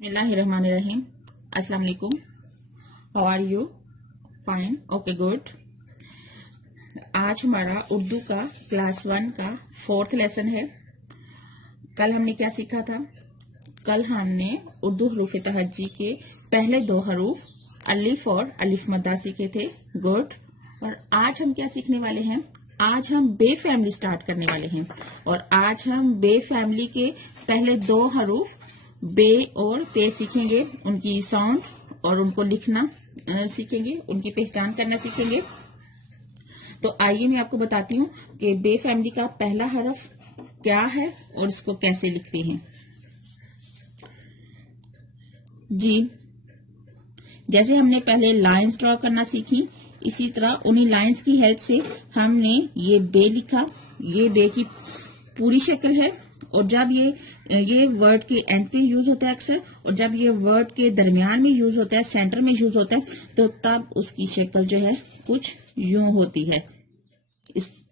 बिस्मिल्लाहिर्रहमानिर्रहीम। अस्सलाम वालेकुम। How are you? Fine, okay, good. आज हमारा उर्दू का क्लास 1 का 4th लेसन है। कल हमने क्या सीखा था? कल हमने उर्दू हरूफ तहज्जी के पहले 2 हरूफ अलिफ और अलिफ मद्दा सीखे थे। गुड। और आज हम क्या सीखने वाले हैं? आज हम बे फैमिली स्टार्ट करने वाले हैं और आज हम बे फैमिली के पहले 2 हरूफ बे और पे सीखेंगे, उनकी साउंड और उनको लिखना सीखेंगे, उनकी पहचान करना सीखेंगे। तो आइए मैं आपको बताती हूँ कि बे फैमिली का पहला हरफ क्या है और इसको कैसे लिखते हैं। जी, जैसे हमने पहले लाइंस ड्रॉ करना सीखी, इसी तरह उन्हीं लाइंस की हेल्प से हमने ये बे लिखा। ये बे की पूरी शक्ल है और जब ये वर्ड के एंड पे यूज होता है अक्सर, और जब ये वर्ड के दरमियान में यूज होता है, सेंटर में यूज होता है, तो तब उसकी शक्ल जो है कुछ यूं होती है।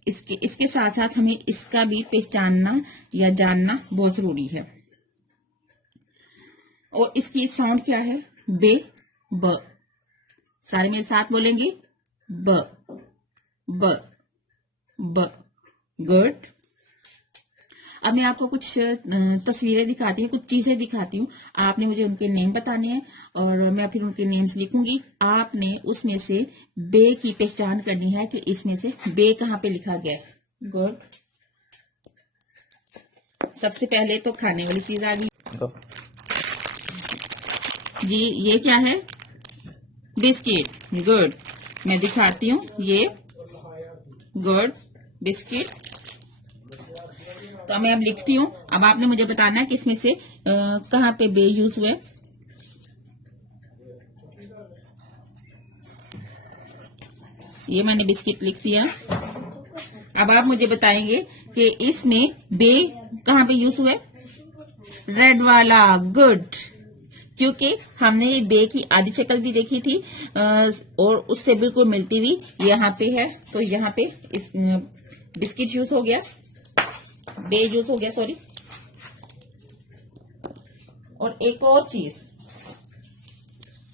इसके साथ साथ हमें इसका भी पहचानना या जानना बहुत जरूरी है। और इसकी साउंड क्या है? बे, ब। सारे मेरे साथ बोलेंगे, ब ब ब। गुड। अब मैं आपको कुछ तस्वीरें दिखाती हूँ, कुछ चीजें दिखाती हूँ। आपने मुझे उनके नेम बताने हैं और मैं फिर उनके नेम्स लिखूंगी। आपने उसमें से बे की पहचान करनी है कि इसमें से बे कहाँ पे लिखा गया है। गुड। सबसे पहले तो खाने वाली चीज आ गई जी। ये क्या है? बिस्किट। गुड। मैं दिखाती हूँ ये। Good, biscuit. तो मैं अब लिखती हूँ। अब आपने मुझे बताना है कि इसमें से कहाँ पे बे यूज हुए। ये मैंने बिस्किट लिख दिया। अब आप मुझे बताएंगे कि इसमें बे कहाँ पे यूज हुए। रेड वाला। गुड। क्योंकि हमने ये बे की आधी शक्ल भी देखी थी और उससे बिल्कुल मिलती हुई यहाँ पे है, तो यहाँ पे इस बिस्किट यूज हो गया, बे यूज हो गया, सॉरी। और एक और चीज,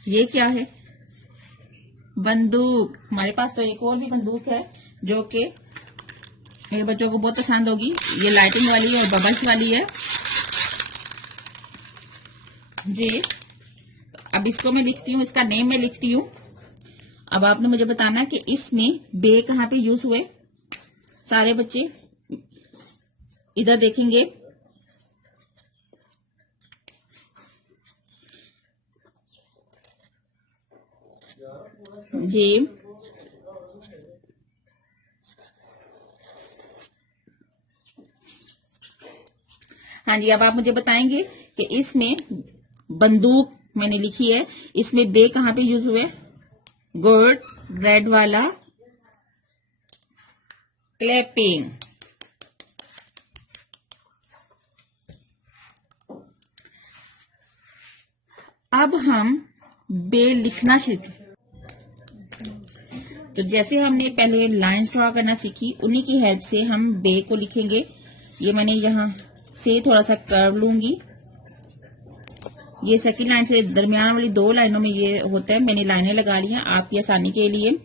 ये क्या है? बंदूक। हमारे पास तो एक और भी बंदूक है जो कि मेरे बच्चों को बहुत पसंद होगी। ये लाइटिंग वाली है और बबल्स वाली है जी। अब इसको मैं लिखती हूँ, इसका नेम मैं लिखती हूँ। अब आपने मुझे बताना है कि इसमें बे कहाँ पे यूज हुए। सारे बच्चे इधर देखेंगे। जी, हाँ जी। अब आप मुझे बताएंगे कि इसमें बंदूक मैंने लिखी है, इसमें बे कहाँ पे यूज हुए। गुड। रेड वाला। क्लैपिंग। अब हम बे लिखना सीखें। तो जैसे हमने पहले लाइंस ड्रॉ करना सीखी, उन्हीं की हेल्प से हम बे को लिखेंगे। ये मैंने यहां से थोड़ा सा कर्व लूंगी। ये सेकंड लाइन से दरमियान वाली 2 लाइनों में ये होता है, मैंने लाइनें लगा ली हैं आपकी आसानी के लिए।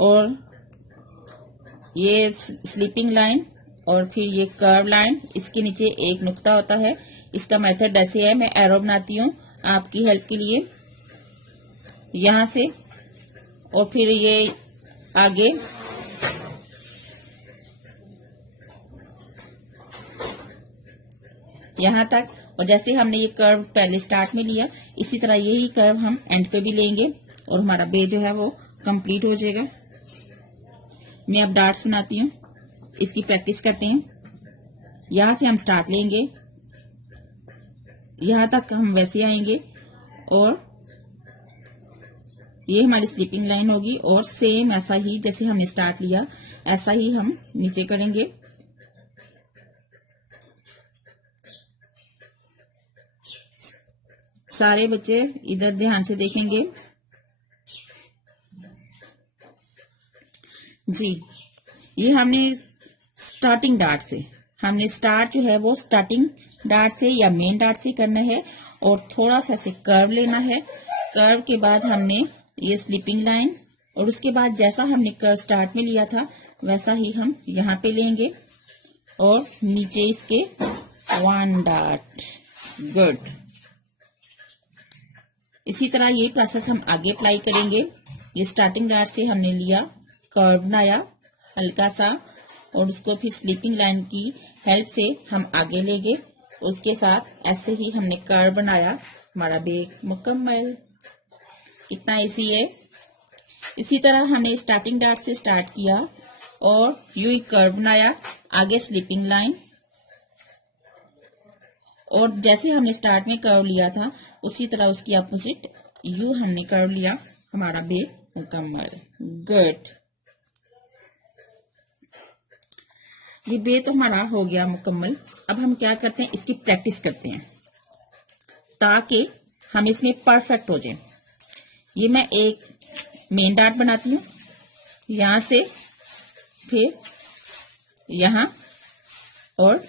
और ये स्लीपिंग लाइन और फिर ये कर्व लाइन, इसके नीचे एक नुक्ता होता है। इसका मेथड ऐसे है, मैं एरो बनाती हूँ आपकी हेल्प के लिए यहां से, और फिर ये आगे यहां तक। और जैसे हमने ये कर्व पहले स्टार्ट में लिया, इसी तरह यही कर्व हम एंड पे भी लेंगे और हमारा बे जो है वो कंप्लीट हो जाएगा। मैं अब डार्ट्स बनाती हूँ, इसकी प्रैक्टिस करते हैं। यहां से हम स्टार्ट लेंगे, यहां तक हम वैसे आएंगे और ये हमारी स्लीपिंग लाइन होगी। और सेम ऐसा ही जैसे हमने स्टार्ट लिया, ऐसा ही हम नीचे करेंगे। सारे बच्चे इधर ध्यान से देखेंगे जी। ये हमने स्टार्टिंग डार्ट से, हमने स्टार्ट जो है वो स्टार्टिंग डार्ट से या मेन डार्ट से करना है और थोड़ा सा से कर्व लेना है। कर्व के बाद हमने ये स्लीपिंग लाइन और उसके बाद जैसा हमने कर्व स्टार्ट में लिया था वैसा ही हम यहाँ पे लेंगे और नीचे इसके 1 डार्ट। गुड। इसी तरह ये प्रोसेस हम आगे अप्लाई करेंगे। ये स्टार्टिंग डार्ट से हमने लिया, कर्व बनाया हल्का सा और उसको फिर स्लीपिंग लाइन की हेल्प से हम आगे लेंगे। उसके साथ ऐसे ही हमने कर्व बनाया, हमारा बेग मुकम्मल। कितना इजी है। इसी तरह हमने स्टार्टिंग डार्ट से स्टार्ट किया और यूं ही कर्व बनाया, आगे स्लीपिंग लाइन और जैसे हमने स्टार्ट में कर्व लिया था उसी तरह उसकी अपोजिट यूं हमने कर्व लिया, हमारा बेग मुकम्मल। गुड। ये बे तो हमारा हो गया मुकम्मल। अब हम क्या करते हैं, इसकी प्रैक्टिस करते हैं ताकि हम इसमें परफेक्ट हो जाए। ये मैं एक मेन डार्ट बनाती हूँ, यहां से फिर यहां और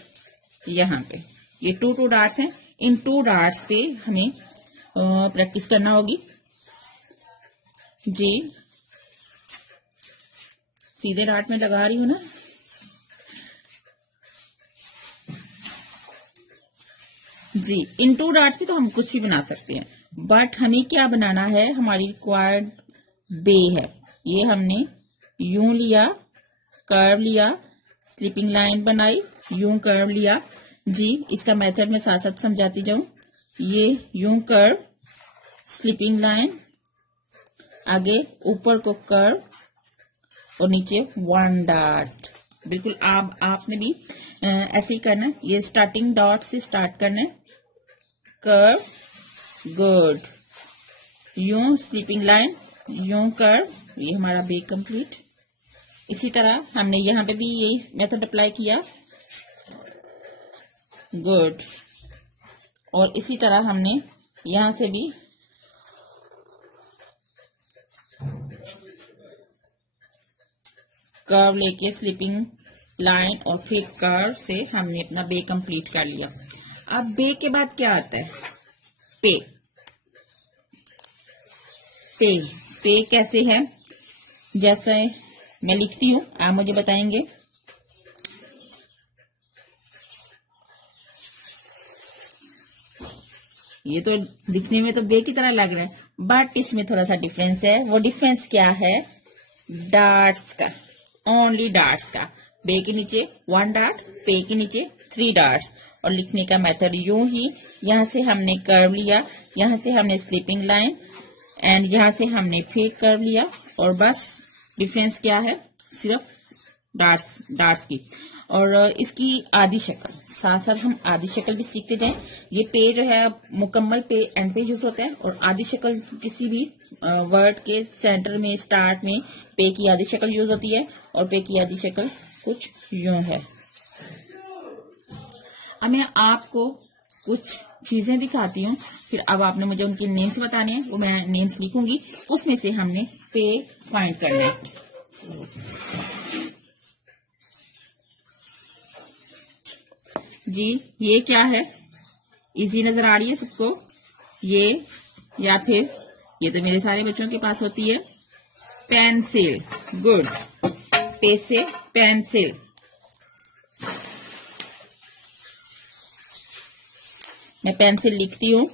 यहां पे, ये 2 डार्ट्स हैं। इन 2 डार्ट्स पे हमें प्रैक्टिस करना होगी जी। सीधे डार्ट में लगा रही हूं ना। जी, इन 2 डार्ट्स पे तो हम कुछ भी बना सकते हैं, बट हमें क्या बनाना है, हमारी रिक्वायर्ड बे है। ये हमने यूं लिया, कर्व लिया, स्लीपिंग लाइन बनाई, यूं कर्व लिया जी। इसका मेथड मैं साथ साथ समझाती जाऊं। ये यूं कर्व, स्लीपिंग लाइन, आगे ऊपर को कर्व और नीचे 1 डार्ट। बिल्कुल आपने भी ऐसे ही करना है। ये स्टार्टिंग डॉट से स्टार्ट करना है, कर्व, गुड, यूं स्लीपिंग लाइन, यूं कर्व, ये हमारा बेग कंप्लीट। इसी तरह हमने यहाँ पे भी यही मेथड अप्लाई किया, गुड। और इसी तरह हमने यहां से भी कर्व लेके स्लीपिंग लाइन और फिर कर्व से हमने अपना बे कंप्लीट कर लिया। अब बे के बाद क्या आता है, पे। पे पे कैसे है, जैसे मैं लिखती हूं आप मुझे बताएंगे। ये तो दिखने में तो बे की तरह लग रहा है, बट इसमें थोड़ा सा डिफरेंस है। वो डिफरेंस क्या है, डार्ट्स का, ओनली डार्ट्स का। बे के नीचे 1 डार्ट, पे के नीचे 3 डार्ट्स। और लिखने का मेथड यूं ही, यहां से हमने कर्व लिया, यहां से हमने स्लीपिंग लाइन एंड यहां से हमने फिर कर्व लिया और बस डिफरेंस क्या है, सिर्फ डार्ट्स की। और इसकी आधी शक्ल, साथ साथ हम आधी शक्ल भी सीखते जाएं। ये पे जो है मुकम्मल पे एंड पे यूज होता है और आधी शक्ल किसी भी वर्ड के सेंटर में, स्टार्ट में पे की आधी शक्ल यूज होती है और पे की आधी शक्ल कुछ यूं है। अब मैं आपको कुछ चीजें दिखाती हूँ, फिर अब आपने मुझे उनके नेम्स बताने हैं, वो मैं नेम्स लिखूंगी, उसमें से हमने पे फाइंड करना है। जी, ये क्या है, इजी नजर आ रही है सबको ये, या फिर ये तो मेरे सारे बच्चों के पास होती है, पेंसिल। गुड, पे से पेंसिल। मैं पेंसिल लिखती हूँ,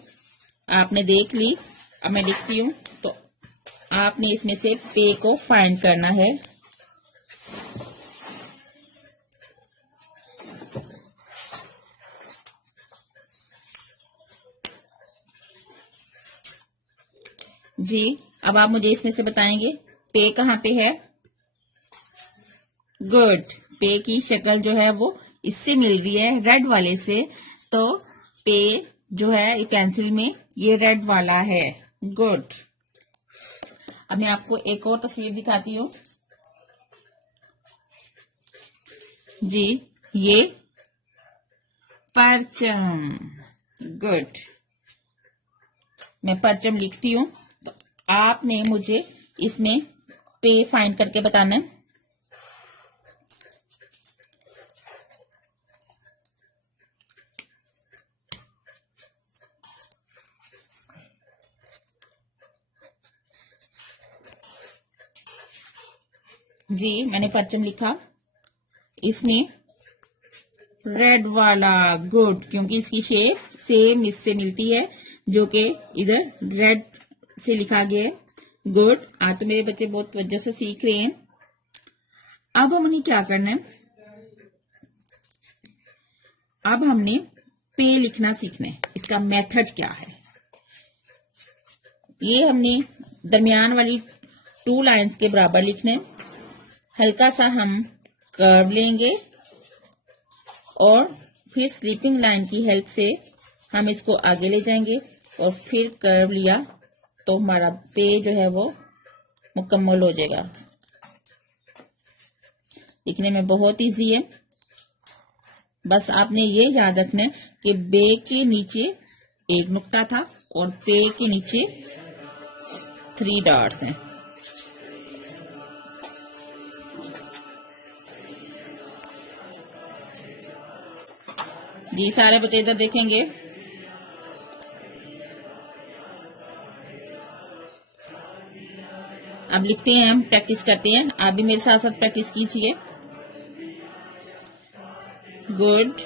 आपने देख ली, अब मैं लिखती हूँ, तो आपने इसमें से पे को फाइंड करना है। जी, अब आप मुझे इसमें से बताएंगे पे कहाँ पे है। गुड, पे की शक्ल जो है वो इससे मिल रही है, रेड वाले से, तो पे जो है पेंसिल में ये रेड वाला है। गुड। अब मैं आपको एक और तस्वीर दिखाती हूँ जी, ये परचम। गुड, मैं परचम लिखती हूँ, तो आपने मुझे इसमें पे फाइंड करके बताना है। जी मैंने परचम लिखा, इसमें रेड वाला, गुड, क्योंकि इसकी शेप सेम इससे मिलती है जो कि इधर रेड से लिखा गया है। गुड। आज तो मेरे बच्चे बहुत वजह से सीख रहे हैं। अब हमने क्या करना है, अब हमने पे लिखना सीखना है। इसका मेथड क्या है, ये हमने दरमियान वाली 2 लाइंस के बराबर लिखना है। हल्का सा हम कर्व लेंगे और फिर स्लीपिंग लाइन की हेल्प से हम इसको आगे ले जाएंगे और फिर कर्व लिया तो हमारा पे जो है वो मुकम्मल हो जाएगा। लिखने में बहुत इजी है, बस आपने ये याद रखना है कि बे के नीचे एक नुक्ता था और पे के नीचे 3 डॉट्स हैं। जी सारे बच्चे इधर देखेंगे। अब लिखते हैं, हम प्रैक्टिस करते हैं। आप भी मेरे साथ साथ प्रैक्टिस कीजिए। गुड।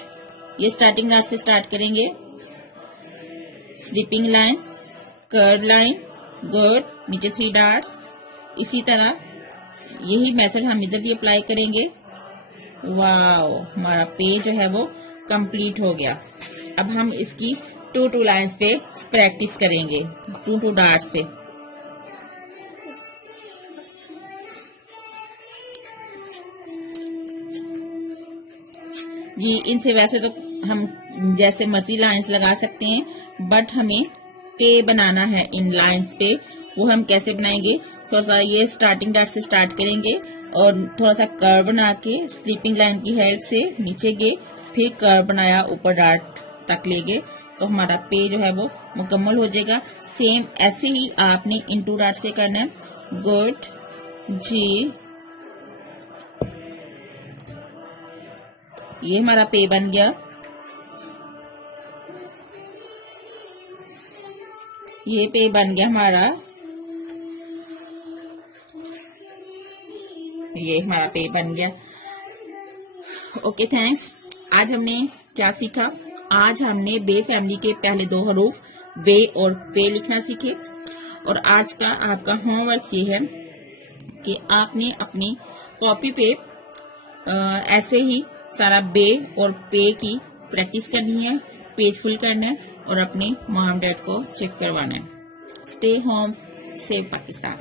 ये स्टार्टिंग डॉट से स्टार्ट करेंगे, sleeping line, curve line, good, नीचे 3 डॉट्स। इसी तरह यही मेथड हम इधर भी अप्लाई करेंगे। वाओ, हमारा पेज जो है वो कंप्लीट हो गया। अब हम इसकी 2 लाइंस पे प्रैक्टिस करेंगे, 2 डॉट्स पे। जी इनसे वैसे तो हम जैसे मर्जी लाइंस लगा सकते हैं, बट हमें पे बनाना है इन लाइंस पे। वो हम कैसे बनाएंगे, थोड़ा सा ये स्टार्टिंग डॉट से स्टार्ट करेंगे और थोड़ा सा कर्व बना के स्लीपिंग लाइन की हेल्प से नीचे गए, फिर कर्व बनाया ऊपर डॉट तक ले गए, तो हमारा पे जो है वो मुकम्मल हो जाएगा। सेम ऐसे ही आपने इन 2 डॉट्स पे करना है। गुड जी, ये हमारा पे बन गया। ये पे बन गया हमारा, ये हमारा पे बन गया। Okay thanks. आज हमने क्या सीखा, आज हमने बे फैमिली के पहले 2 हरूफ बे और पे लिखना सीखे। और आज का आपका होमवर्क ये है कि आपने अपनी कॉपी पे ऐसे ही सारा बे और पे की प्रैक्टिस करनी है, पेज फुल करना है और अपने मॉम डैड को चेक करवाना है। Stay home, save Pakistan.